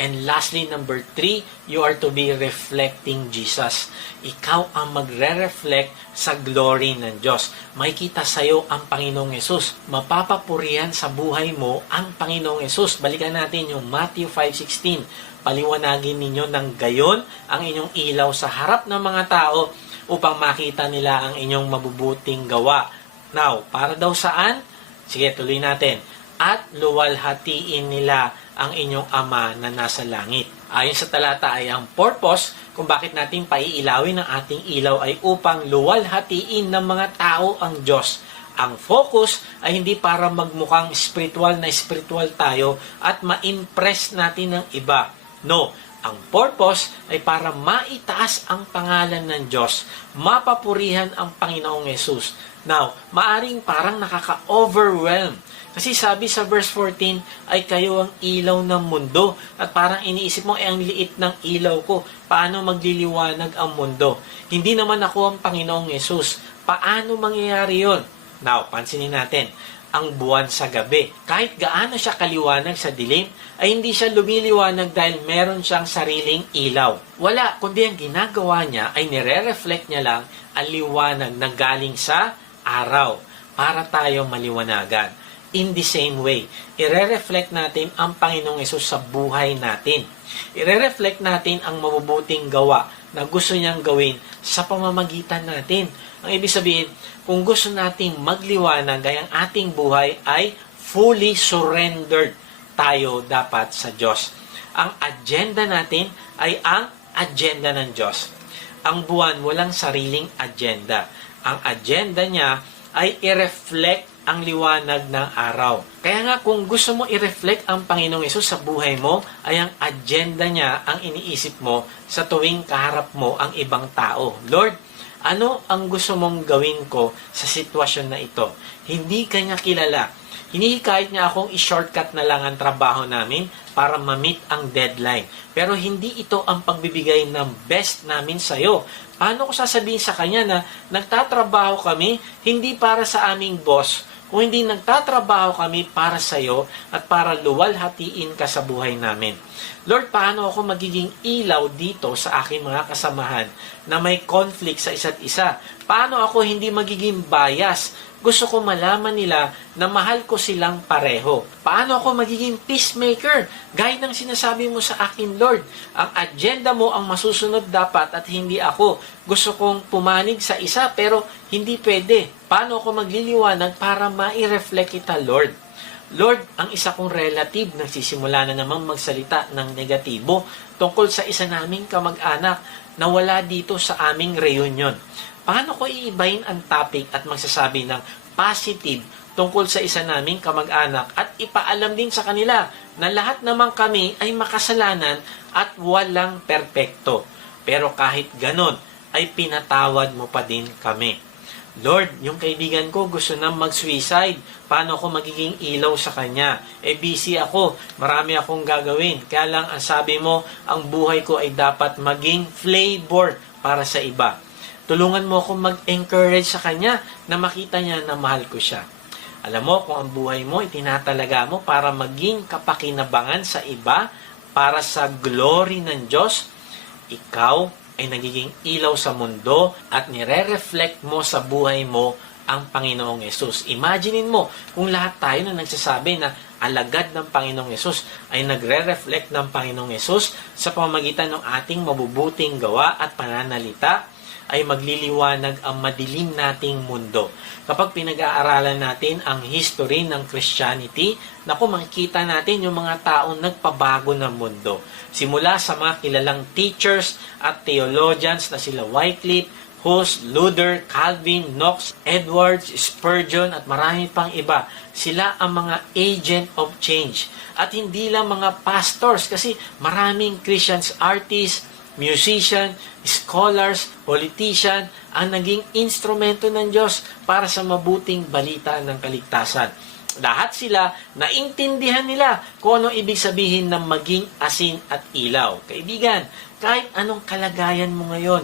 And lastly, number three, you are to be reflecting Jesus. Ikaw ang magre-reflect sa glory ng Diyos. Makikita sa iyo ang Panginoong Yesus. Mapapapurihan sa buhay mo ang Panginoong Yesus. Balikan natin yung Matthew 5.16. Paliwanagin ninyo ng gayon ang inyong ilaw sa harap ng mga tao upang makita nila ang inyong mabubuting gawa. Now, para daw saan? Sige, tuloy natin. At luwalhatiin nila ang inyong ama na nasa langit. Ayon sa talata ay ang purpose kung bakit natin paiilawin ang ating ilaw ay upang luwalhatiin ng mga tao ang Diyos. Ang focus ay hindi para magmukhang spiritual na spiritual tayo at ma-impress natin ng iba. No, ang purpose ay para maitaas ang pangalan ng Diyos, mapapurihan ang Panginoong Yesus. Now, maaring parang nakaka-overwhelm. Kasi sabi sa verse 14, ay kayo ang ilaw ng mundo. At parang iniisip mo, eh ang liit ng ilaw ko. Paano magliliwanag ang mundo? Hindi naman ako ang Panginoong Yesus. Paano mangyayari yon? Now, pansinin natin ang buwan sa gabi. Kahit gaano siya kaliwanag sa dilim, ay hindi siya lumiliwanag dahil meron siyang sariling ilaw. Wala, kundi ang ginagawa niya ay nire-reflect niya lang ang liwanag na galing sa araw para tayo maliwanagan. In the same way, ire-reflect natin ang Panginoong Yesus sa buhay natin. Ire-reflect natin ang mabubuting gawa na gusto niyang gawin sa pamamagitan natin. Ang ibig sabihin, kung gusto nating magliwanag ay ang ating buhay ay fully surrendered tayo dapat sa Diyos. Ang agenda natin ay ang agenda ng Diyos. Ang buwan walang sariling agenda. Ang agenda niya ay i-reflect ang liwanag ng araw. Kaya nga kung gusto mo i-reflect ang Panginoong Yesus sa buhay mo, ay ang agenda niya ang iniisip mo sa tuwing kaharap mo ang ibang tao. Lord, ano ang gusto mong gawin ko sa sitwasyon na ito? Hindi kanya kilala. Hinihikayat niya akong i-shortcut na lang ang trabaho namin para ma-meet ang deadline. Pero hindi ito ang pagbibigay ng best namin sa iyo. Paano ko sasabihin sa kanya na nagtatrabaho kami hindi para sa aming boss, kung hindi nagtatrabaho kami para sa iyo at para luwalhatiin ka sa buhay namin. Lord, paano ako magiging ilaw dito sa aking mga kasamahan na may conflict sa isa't isa? Paano ako hindi magiging bias? Gusto ko malaman nila na mahal ko silang pareho. Paano ako magiging peacemaker? Gaya ng sinasabi mo sa akin, Lord. Ang agenda mo ang masusunod dapat at hindi ako. Gusto kong pumanig sa isa pero hindi pwede. Paano ako magliliwanag para mai-reflect kita, Lord? Lord, ang isa kong relative nagsisimula na namang magsalita ng negatibo tungkol sa isa naming kamag-anak na wala dito sa aming reunion. Paano ko iibahin ang topic at magsasabi ng positive tungkol sa isa naming kamag-anak at ipaalam din sa kanila na lahat naman kami ay makasalanan at walang perpekto. Pero kahit ganon, ay pinatawad mo pa din kami. Lord, yung kaibigan ko gusto na mag-suicide. Paano ako magiging ilaw sa kanya? Eh busy ako, marami akong gagawin. Kaya lang ang sabi mo, ang buhay ko ay dapat maging flavor para sa iba. Tulungan mo akong mag-encourage sa kanya na makita niya na mahal ko siya. Alam mo, kung ang buhay mo itinatalaga mo para maging kapakinabangan sa iba, para sa glory ng Diyos, ikaw ay nagiging ilaw sa mundo at nire-reflect mo sa buhay mo ang Panginoong Yesus. Imaginein mo kung lahat tayo na nagsasabi na alagad ng Panginoong Yesus ay nagre-reflect ng Panginoong Yesus sa pamamagitan ng ating mabubuting gawa at pananalita ay magliliwanag ang madilim nating mundo. Kapag pinag-aaralan natin ang history ng Christianity, naku, makikita natin yung mga taong nagpabago ng mundo. Simula sa mga kilalang teachers at theologians na sila Wycliffe, Hus, Luther, Calvin, Knox, Edwards, Spurgeon at marami pang iba. Sila ang mga agent of change. At hindi lang mga pastors kasi maraming Christians, artists, musician, scholars, politician ang naging instrumento ng Diyos para sa mabuting balita ng kaligtasan. Lahat sila naintindihan nila kung ano ibig sabihin ng maging asin at ilaw. Kaibigan, kahit anong kalagayan mo ngayon,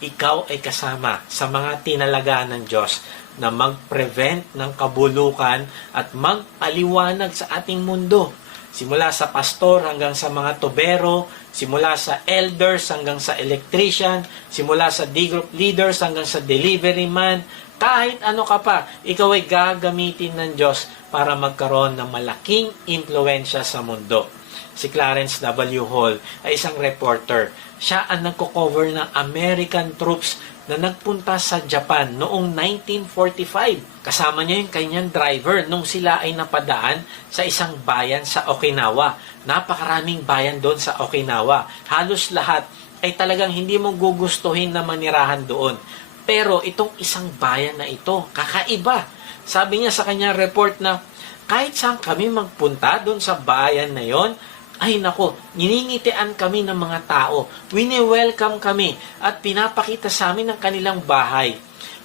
ikaw ay kasama sa mga tinalaga ng Diyos na mag-prevent ng kabulukan at magpaliwanag sa ating mundo. Simula sa pastor hanggang sa mga tubero, simula sa elders hanggang sa electrician, simula sa D-group leaders hanggang sa delivery man, kahit ano ka pa, ikaw ay gagamitin ng Diyos para magkaroon ng malaking impluensya sa mundo. Si Clarence W. Hall ay isang reporter. Siya ang nagko-cover ng American troops na nagpunta sa Japan noong 1945. Kasama niya yung kanyang driver nung sila ay napadaan sa isang bayan sa Okinawa. Napakaraming bayan doon sa Okinawa. Halos lahat ay talagang hindi mo gugustuhin na manirahan doon. Pero itong isang bayan na ito, kakaiba. Sabi niya sa kanyang report na kahit saan kami magpunta doon sa bayan na yon, ay nako, niningitian kami ng mga tao. Wini-welcome kami at pinapakita sa amin ang kanilang bahay.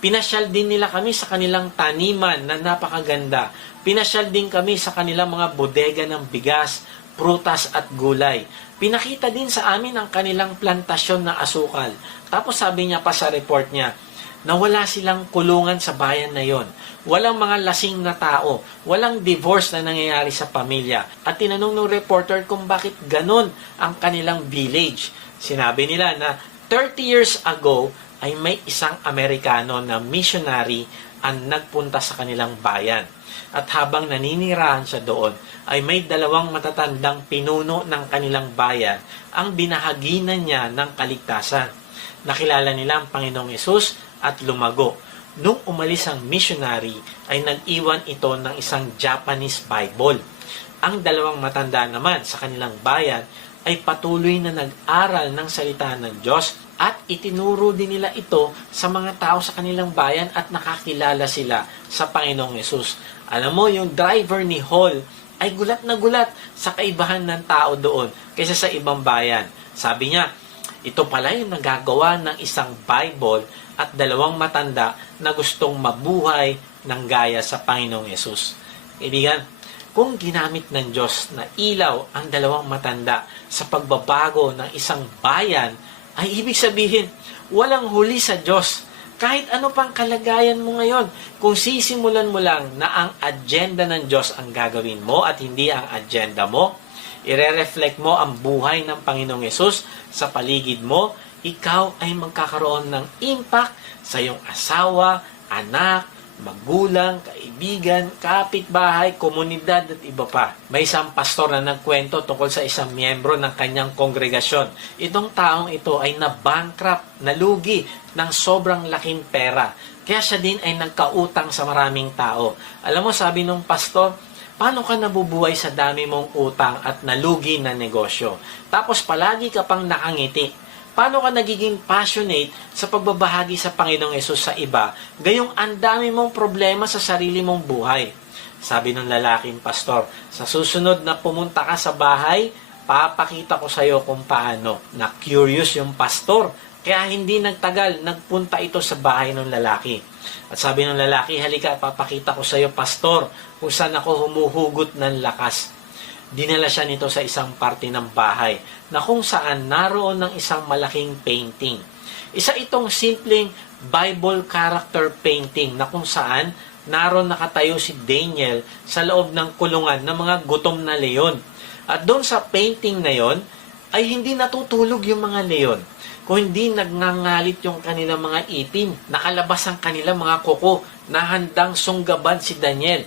Pinasyal din nila kami sa kanilang taniman na napakaganda. Pinasyal din kami sa kanilang mga bodega ng bigas, prutas at gulay. Pinakita din sa amin ang kanilang plantasyon na asukal. Tapos sabi niya pa sa report niya, na wala silang kulungan sa bayan na yon. Walang mga lasing na tao, walang divorce na nangyayari sa pamilya. At tinanong ng reporter kung bakit ganun ang kanilang village. Sinabi nila na 30 years ago ay may isang Amerikano na missionary ang nagpunta sa kanilang bayan. At habang naninirahan siya doon, ay may dalawang matatandang pinuno ng kanilang bayan ang binahaginan niya ng kaligtasan. Nakilala nila ang Panginoong Yesus at lumago. Nung umalis ang missionary, ay nag-iwan ito ng isang Japanese Bible. Ang dalawang matanda naman sa kanilang bayan ay patuloy na nag-aral ng salita ng Diyos at itinuro din nila ito sa mga tao sa kanilang bayan at nakakilala sila sa Panginoong Yesus. Alam mo, yung driver ni Hall ay gulat na gulat sa kaibahan ng tao doon kaysa sa ibang bayan. Sabi niya, ito pala yung nagagawa ng isang Bible at dalawang matanda na gustong mabuhay ng gaya sa Panginoong Yesus. Kaibigan, kung ginamit ng Diyos na ilaw ang dalawang matanda sa pagbabago ng isang bayan, ay ibig sabihin, walang huli sa Diyos. Kahit ano pang kalagayan mo ngayon, kung sisimulan mo lang na ang agenda ng Diyos ang gagawin mo at hindi ang agenda mo, ire-reflect mo ang buhay ng Panginoong Yesus sa paligid mo, ikaw ay magkakaroon ng impact sa iyong asawa, anak, magulang, kaibigan, kapitbahay, komunidad at iba pa. May isang pastor na nagkwento tungkol sa isang miyembro ng kanyang kongregasyon. Itong taong ito ay na-bankrupt, nalugi ng sobrang laking pera. Kaya siya din ay nagkautang sa maraming tao. Alam mo, sabi nung pastor, paano ka nabubuhay sa dami mong utang at nalugi na negosyo? Tapos palagi ka pang nakangiti paano ka nagiging passionate sa pagbabahagi sa Panginoong Yesus sa iba, gayong ang dami mong problema sa sarili mong buhay. Sabi ng lalaking pastor, sa susunod na pumunta ka sa bahay, papakita ko sa iyo kung paano. Na curious yung pastor, kaya hindi nagtagal, nagpunta ito sa bahay ng lalaki. At sabi ng lalaki, halika, papakita ko sa iyo, pastor, kung saan ako humuhugot ng lakas dinala siya nito sa isang parte ng bahay na kung saan naroon ng isang malaking painting. Isa itong simpleng Bible character painting na kung saan naroon nakatayo si Daniel sa loob ng kulungan ng mga gutom na leon. At doon sa painting na yon ay hindi natutulog yung mga leon. Kung hindi nagngangalit yung kanilang mga ipin, nakalabas ang kanilang mga kuko na handang sunggaban si Daniel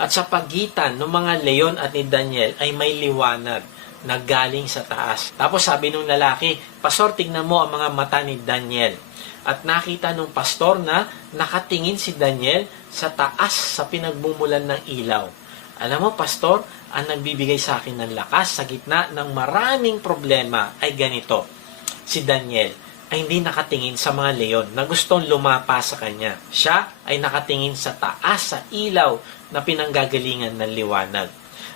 at sa pagitan ng mga leon at ni Daniel ay may liwanag na galing sa taas. Tapos sabi nung lalaki, Pastor, tignan mo ang mga mata ni Daniel. At nakita nung pastor na nakatingin si Daniel sa taas sa pinagmumulan ng ilaw. Alam mo, pastor, ang nagbibigay sa akin ng lakas sa gitna ng maraming problema ay ganito. Si Daniel ay hindi nakatingin sa mga leon na gustong lumapa sa kanya. Siya ay nakatingin sa taas sa ilaw na pinanggagalingan ng liwanag.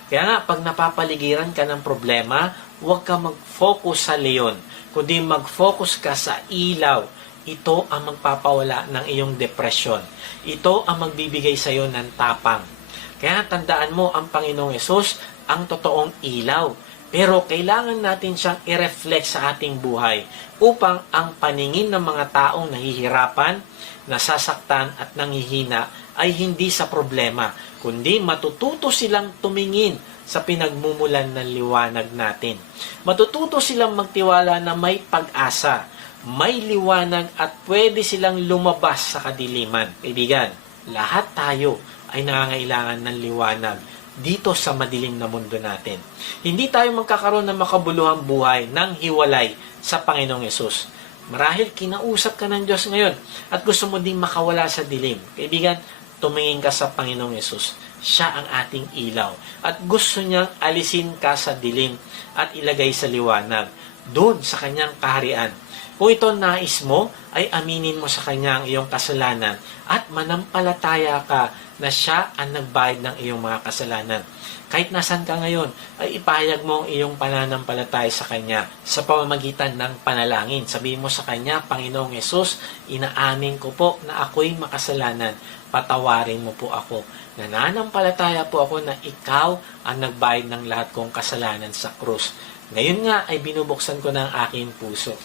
Kaya nga, pag napapaligiran ka ng problema, huwag ka mag-focus sa leon, kundi mag-focus ka sa ilaw. Ito ang magpapawala ng iyong depresyon. Ito ang magbibigay sa iyo ng tapang. Kaya tandaan mo, ang Panginoong Yesus ang totoong ilaw. Pero kailangan natin siyang i-reflect sa ating buhay upang ang paningin ng mga taong nahihirapan, nasasaktan at nanghihina ay hindi sa problema, kundi matututo silang tumingin sa pinagmumulan ng liwanag natin. Matututo silang magtiwala na may pag-asa, may liwanag at pwede silang lumabas sa kadiliman. Kaibigan, lahat tayo ay nangangailangan ng liwanag dito sa madilim na mundo natin. Hindi tayo magkakaroon ng makabuluhang buhay ng hiwalay sa Panginoong Yesus. Marahil kinausap ka ng Diyos ngayon at gusto mo ding makawala sa dilim. Kaibigan, tumingin ka sa Panginoong Yesus. Siya ang ating ilaw. At gusto niyang alisin ka sa dilim at ilagay sa liwanag. Doon sa kanyang kaharian. Kung ito nais mo, ay aminin mo sa kanya ang iyong kasalanan at manampalataya ka na siya ang nagbayad ng iyong mga kasalanan. Kahit nasan ka ngayon, ay ipahayag mo ang iyong pananampalataya sa Kanya sa pamamagitan ng panalangin. Sabihin mo sa Kanya, Panginoong Yesus, inaamin ko po na ako'y makasalanan. Patawarin mo po ako. Nananampalataya po ako na ikaw ang nagbayad ng lahat kong kasalanan sa krus. Ngayon nga ay binubuksan ko ng aking puso.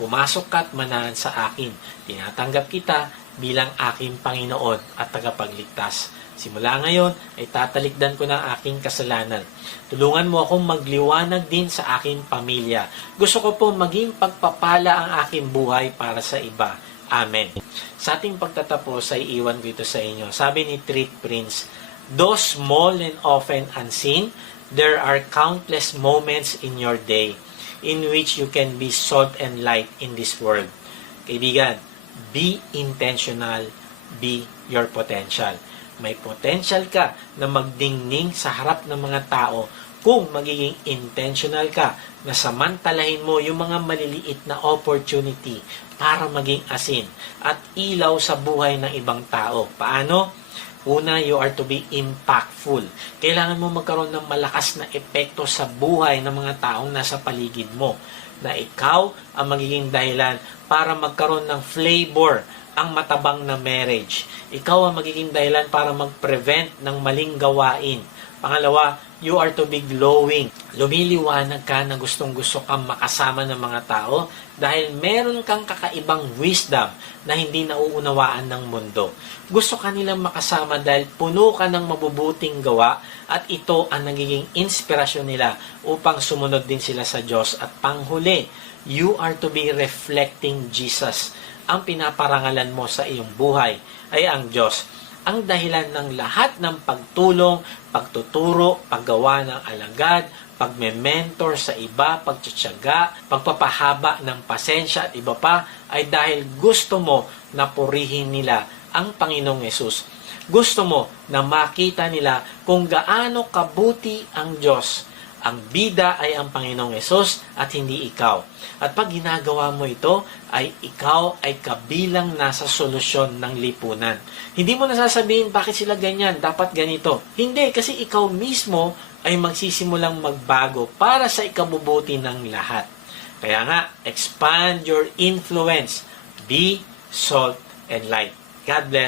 Pumasok ka at manahan sa akin. Tinatanggap kita bilang aking Panginoon at tagapagligtas. Simula ngayon ay tatalikdan ko ng aking kasalanan. Tulungan mo akong magliwanag din sa aking pamilya. Gusto ko po maging pagpapala ang aking buhay para sa iba. Amen. Sa ating pagtatapos ay iwan ko ito sa inyo. Sabi ni Treat Prince, Though small and often unseen, there are countless moments in your day in which you can be salt and light in this world. Kaibigan, be intentional, be your potential. May potential ka na magdingning sa harap ng mga tao kung magiging intentional ka na samantalahin mo yung mga maliliit na opportunity para maging asin at ilaw sa buhay ng ibang tao. Paano? Una, you are to be impactful. Kailangan mo magkaroon ng malakas na epekto sa buhay ng mga taong nasa paligid mo. Na ikaw ang magiging dahilan para magkaroon ng flavor ang matabang na marriage. Ikaw ang magiging dahilan para mag-prevent ng maling gawain. Pangalawa, you are to be glowing. Lumiliwanag ka na gustong gusto kang makasama ng mga tao dahil meron kang kakaibang wisdom na hindi nauunawaan ng mundo. Gusto ka nilang makasama dahil puno ka ng mabubuting gawa at ito ang nagiging inspirasyon nila upang sumunod din sila sa Diyos. At panghuli, you are to be reflecting Jesus. Ang pinaparangalan mo sa iyong buhay ay ang Diyos ang dahilan ng lahat ng pagtulong, pagtuturo, paggawa ng alagad, pagme-mentor sa iba, pagtsatsaga, pagpapahaba ng pasensya at iba pa ay dahil gusto mo na purihin nila ang Panginoong Yesus. Gusto mo na makita nila kung gaano kabuti ang Diyos. Ang bida ay ang Panginoong Yesus at hindi ikaw. At pag ginagawa mo ito, ay ikaw ay kabilang nasa solusyon ng lipunan. Hindi mo nasasabihin bakit sila ganyan, dapat ganito. Hindi, kasi ikaw mismo ay magsisimulang magbago para sa ikabubuti ng lahat. Kaya nga, expand your influence. Be salt and light. God bless.